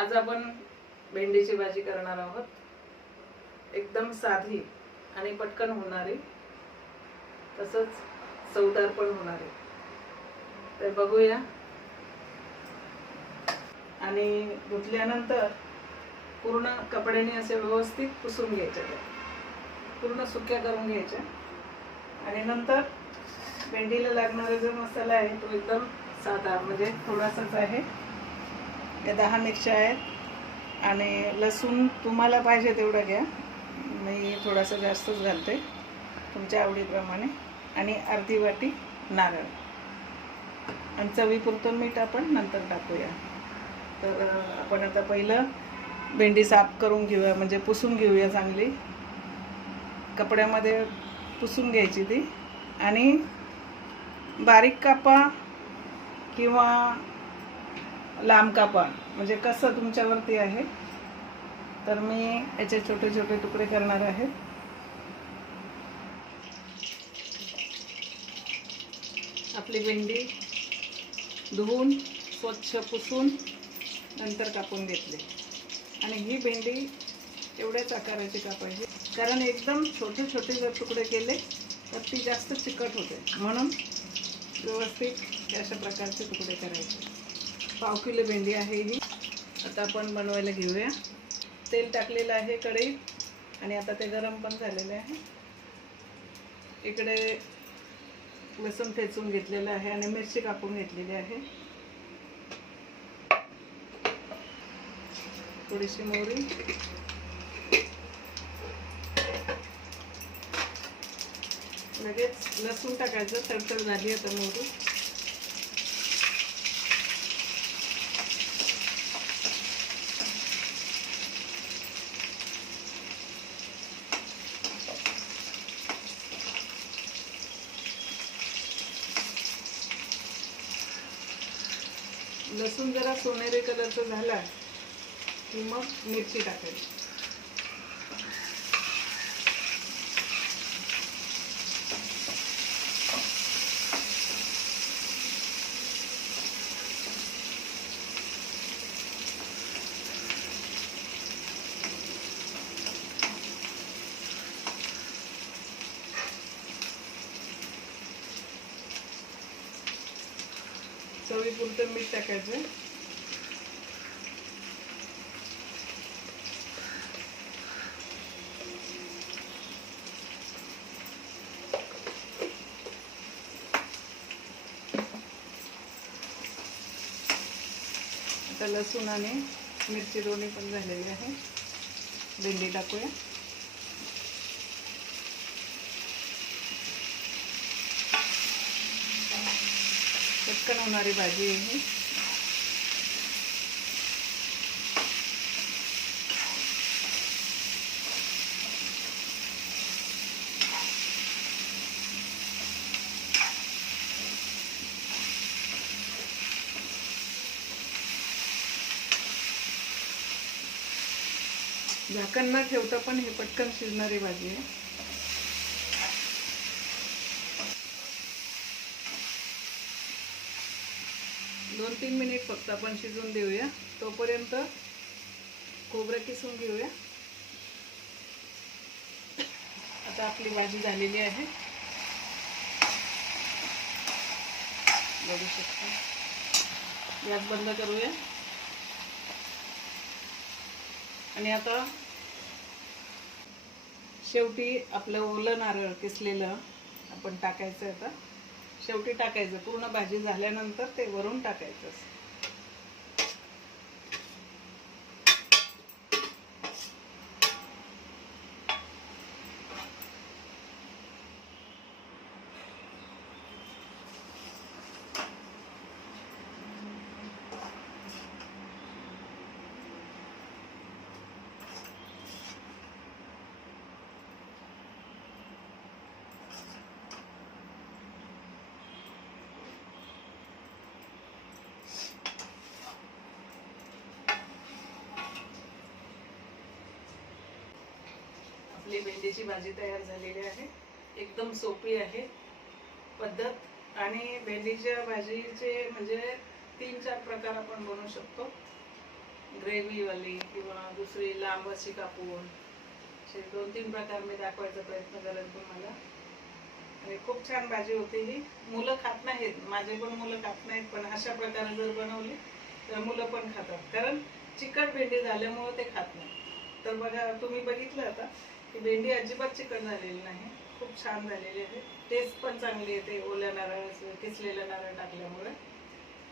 आज आपण भेंडीची भाजी करणार आहोत. एकदम साधी आणि पटकन होणारी. तसंच चवदार पण होणारी. तर बघूया. आणि धुतल्यानंतर पूर्ण कपड्याने असे व्यवस्थित पुसून घ्यायच्या त्या पूर्ण सुक्या करून घ्यायच्या आणि नंतर भेंडीला लागणारा जो मसाला आहे तो एकदम साधा म्हणजे थोडासाच आहे. या दहा मिरच्या आहेत. आणि लसूण तुम्हाला पाहिजे तेवढं घ्या. मी थोडासा जास्तच घालते तुमच्या आवडीप्रमाणे. आणि अर्धी वाटी नारळ. आणि चवीपुरतं मीठ आपण नंतर टाकूया. तर आपण आता पहिलं भेंडी साफ करून घेऊया म्हणजे पुसून घेऊया चांगली. कपड्यामध्ये पुसून घ्यायची ती. आणि बारीक कापा किंवा लांब कापा म्हणजे कसं तुमच्यावरती आहे? तर मी याचे छोटे छोटे तुकडे करणार आहे. आपली भेंडी धुवून स्वच्छ पुसून नंतर कापून घेतले. आणि ही भेंडी एवढ्याच आकाराची कापायची. कारण एकदम छोटे छोटे जर तुकडे केले तर ती जास्त चिकट होते. म्हणून व्यवस्थित अशा प्रकारचे तुकडे करायचे. पाव किलो भेंडी आहे ही. आता आपण बनवायला घेऊया. तेल टाकलेलं आहे कढईत आणि आता ते गरम पण झालेले आहे. इकडे लसूण ठेचून घेतलेलं आहे आणि मिरची कापून घेतलेली आहे. थोडीशी मोहरी. लगेच लसूण टाकायचं तडतड झाली आता मोहरी. लसूण जरा सोनेरी कलरचा झाला की मग मिरची टाकायची. चवीपुरतं मीठ टाकायचं. आता लसूण आणि मिरची दोन्ही पण झालेली आहे. भेंडी टाकूया. पटकन होणारी भाजी आहे ही. झाकण न ठेवता पण हे पटकन शिजणारी भाजी आहे दोन तीन मिनिट फक्त आपण शिजून देऊया. तोपर्यंत खोबरं किसून घेऊया. आता आपली भाजी झालेली आहे. बघू शकता. गॅस बंद करूया. आणि आता शेवटी आपलं ओलं नारळ किसलेलं आपण टाकायचं आता. शेवटी टाकायचं. पूर्ण भाजी झाल्यानंतर ते वरून टाकायचं आपली भेंडीची भाजी तयार झालेली आहे. एकदम सोपी आहे पद्धत. आणि भेंडीच्या भाजीचे म्हणजे तीन चार प्रकार आपण बनवू शकतो. ग्रेव्हीवाली किंवा दुसरी लांब अशी कापून. असे दोन तीन प्रकार मी दाखवायचा प्रयत्न करेन तुम्हाला. आणि खूप छान भाजी होती ही. मुलं खात नाहीत. माझे पण मुलं खात नाहीत पण अशा प्रकारे जर बनवली तर मुलं पण खातात. कारण चिकट भेंडी झाल्यामुळं ते खात नाही तर बघा तुम्ही बघितलं आता. भेंडी अजिबात चिकट झालेली नाही. खूप छान झालेली आहे. टेस्ट पण चांगली येते. ओल्या नारळ किसलेल्या नारळ टाकल्यामुळे.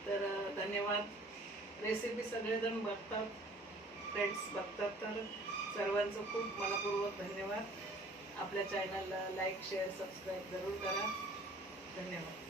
तर धन्यवाद. रेसिपी सगळेजण बघतात. फ्रेंड्स बघतात. तर सर्वांचं खूप मनापूर्वक धन्यवाद. आपल्या चॅनलला लाईक शेअर सबस्क्राईब जरूर करा. धन्यवाद.